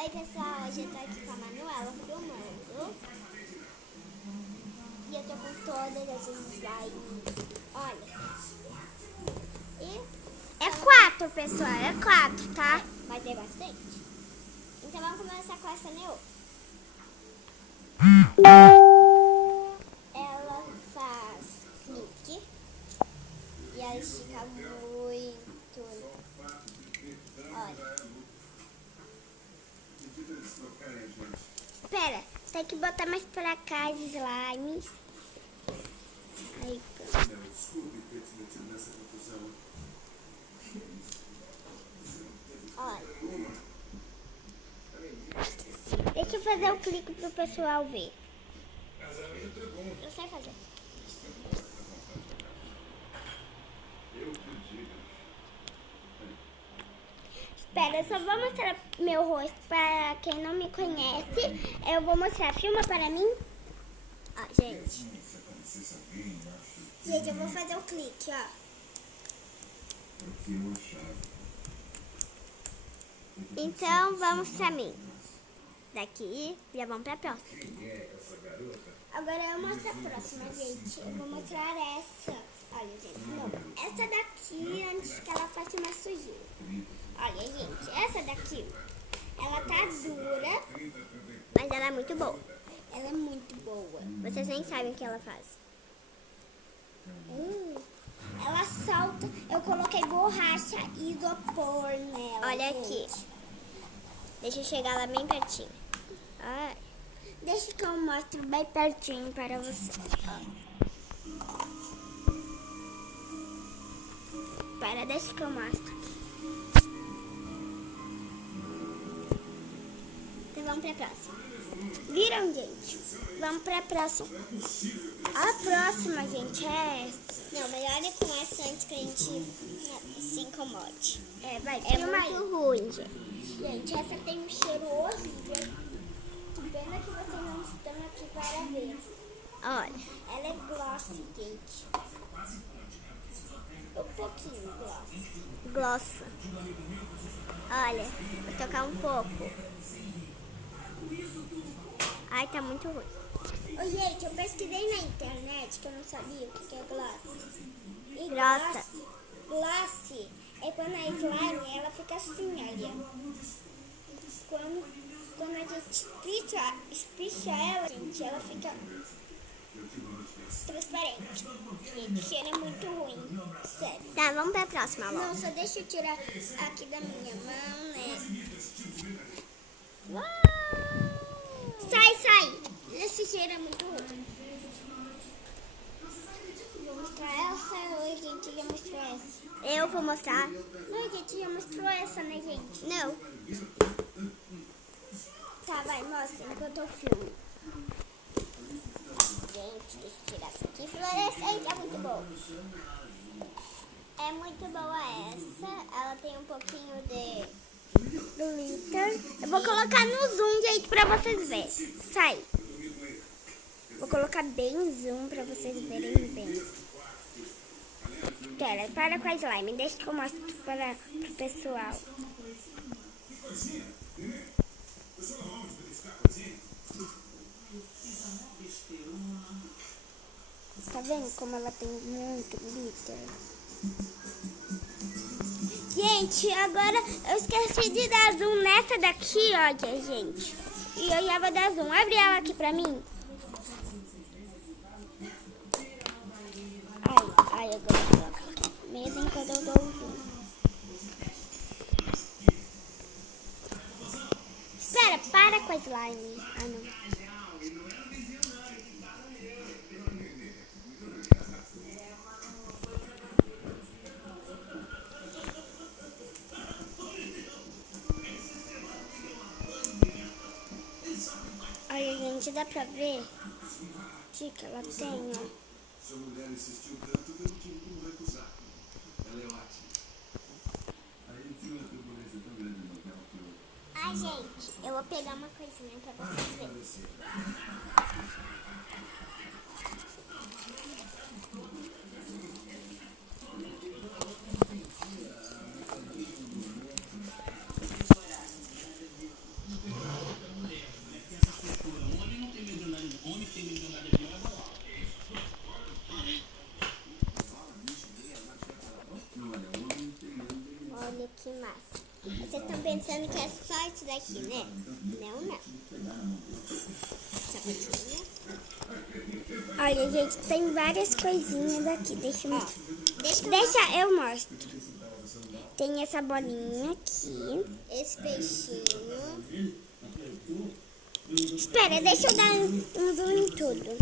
Oi pessoal, hoje eu tô aqui com a Manuela filmando. E eu tô com todas essas slides. Olha. E é 4, pessoal, é 4, tá? vai ter bastante. Então vamos começar com essa Neo. Ela faz clique. E ela estica muito. Olha. Espera, tem que botar mais pra cá as slimes. Aí, Olha. deixa eu fazer o clique pro pessoal ver. Eu sei fazer. Espera, eu só vou mostrar meu rosto para quem não me conhece. Eu vou mostrar, filma para mim. Ó, gente. Gente, eu vou fazer o clique, ó. Então vamos pra mim. Daqui já vamos pra próxima. Agora eu mostro a próxima, gente. Eu vou mostrar essa. Olha, gente, não. Essa daqui, antes que ela faça uma sujeira. Olha, gente, essa daqui, ela tá dura, Mas ela é muito boa. ela é muito boa. Vocês nem sabem o que ela faz. Ela solta, eu coloquei borracha e isopor nela. Olha gente. aqui. Deixa eu chegar lá bem pertinho. Ai. Deixa que eu mostro bem pertinho para você. Para, deixa que eu mostro. Então vamos pra próxima. Viram, gente? Vamos para a próxima. A próxima, gente, é essa. Não, mas olha com essa antes que a gente se incomode. Vai, É filma aí. muito ruim, gente. Gente, essa tem um cheiro horrível. Que pena que vocês não estão aqui para ver. Olha. Ela é gloss, gente. Um pouquinho gloss. Glossa. Olha, vou tocar um pouco. Ai, tá muito ruim. Ô, gente, eu pesquisei na internet que eu não sabia o que é gloss. E Grossa. Gloss é quando a slime, ela fica assim, olha. Quando a gente espicha ela, gente, ela fica transparente. Gente, cheiro é muito ruim. Sério. Tá, vamos pra próxima, Não, logo. só deixa eu tirar aqui da minha mão, né? Sai! Esse cheiro é muito ruim. Vou mostrar essa, oi, gente, já mostrou essa. Eu vou mostrar. Não, gente, já mostrou essa, né, gente? Não. Tá, vai, mostra enquanto eu filmo. Gente, deixa eu tirar essa aqui. Fluorescente é muito bom. É muito boa essa. Ela tem um pouquinho de Glitter. Eu vou colocar no zoom, gente, pra vocês verem. Sai. Vou colocar bem zoom pra vocês verem bem. Pera, para com a slime. Deixa que eu mostro para o pessoal. Tá vendo como ela tem muito glitter? Gente, agora eu esqueci de dar zoom nessa daqui, olha, gente. E eu já vou dar zoom. Abre ela aqui pra mim. Ai, agora eu vou colocar aqui. Mesmo enquanto eu dou o zoom. Espera, para com a slime. Ah, não. Olha, gente, dá pra ver que ela tem, ó. Sua mulher insistiu tanto que eu não tive como recusar. Ela é ótima. Aí tinha uma turbulência tão grande naquela que eu... Ai, gente, eu vou pegar uma coisinha pra vocês verem. pensando que é só isso daqui, né? Não. Sapatinho. Olha, gente, tem várias coisinhas aqui. Deixa eu mostrar. Deixa Eu mostro. Tem essa bolinha aqui. esse peixinho. Espera, deixa eu dar um zoom em tudo.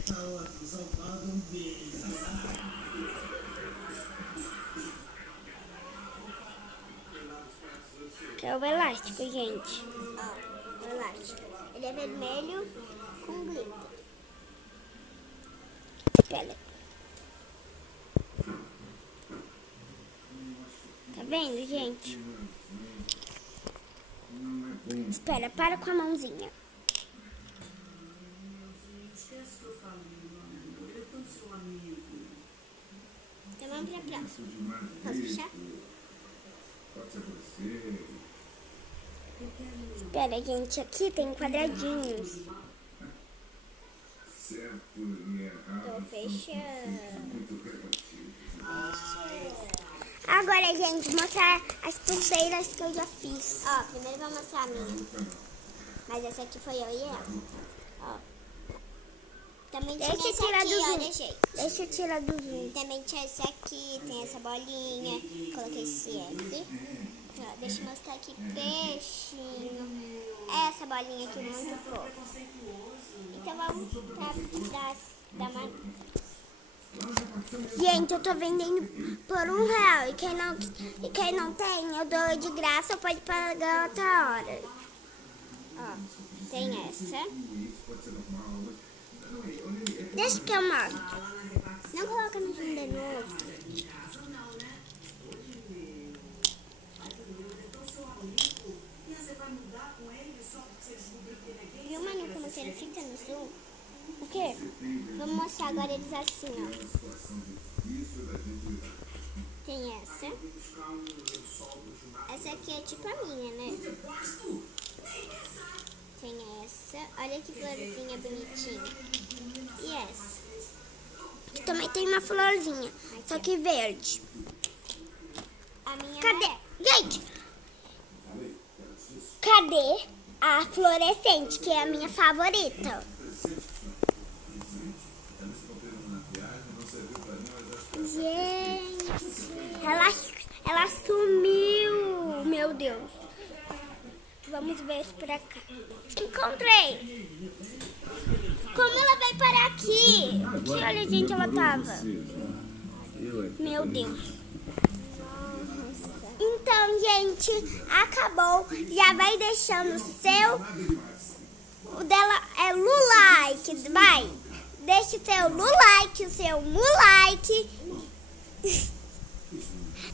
Que é o elástico, gente. Ó, o elástico. Ele é vermelho com glitter. Espera. Tá vendo, gente? Espera, para com a mãozinha. Então vamos pra próxima. Posso puxar? Espera, gente, aqui tem quadradinhos. Tô fechando. Agora, gente, mostrar as pulseiras que eu já fiz. Ó, primeiro eu vou mostrar a minha. Mas essa aqui foi eu e ela. Ó. Também tinha Deixa eu essa tirar aqui, do ó, zoom. deixei. Deixa eu tirar do zoom. Também tinha esse aqui, tem essa bolinha. Coloquei esse S. Ó, deixa eu mostrar aqui, peixinho. Essa bolinha aqui muito fofa. Então vamos pra dar uma... Gente, eu tô vendendo por R$1. E quem não tem, eu dou de graça, pode pagar outra hora. Ó, tem essa. Deixa que eu mostro. Não coloca no zoom de novo. Viu, Manu, como que ele fica no zoom? O quê? Vamos mostrar agora eles assim, ó. Tem essa. Essa aqui é tipo a minha, né? Tem essa. Olha que florzinha bonitinha. E essa. Aqui também tem uma florzinha, só que verde. A minha Cadê? é. Gente, cadê a fluorescente, que é a minha favorita? Gente, ela sumiu, meu Deus. Vamos ver isso pra cá. Encontrei. Como ela vai parar aqui? Que olha, gente, ela tava. Meu Deus. Então, gente, acabou. Já vai deixando o seu. O dela é Lulike. Vai. Deixe o seu Lulike, o seu Mulike.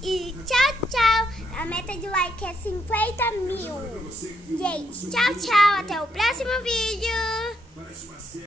E tchau, tchau. A meta de like é 50 mil. Gente, tchau, tchau. Até o próximo vídeo.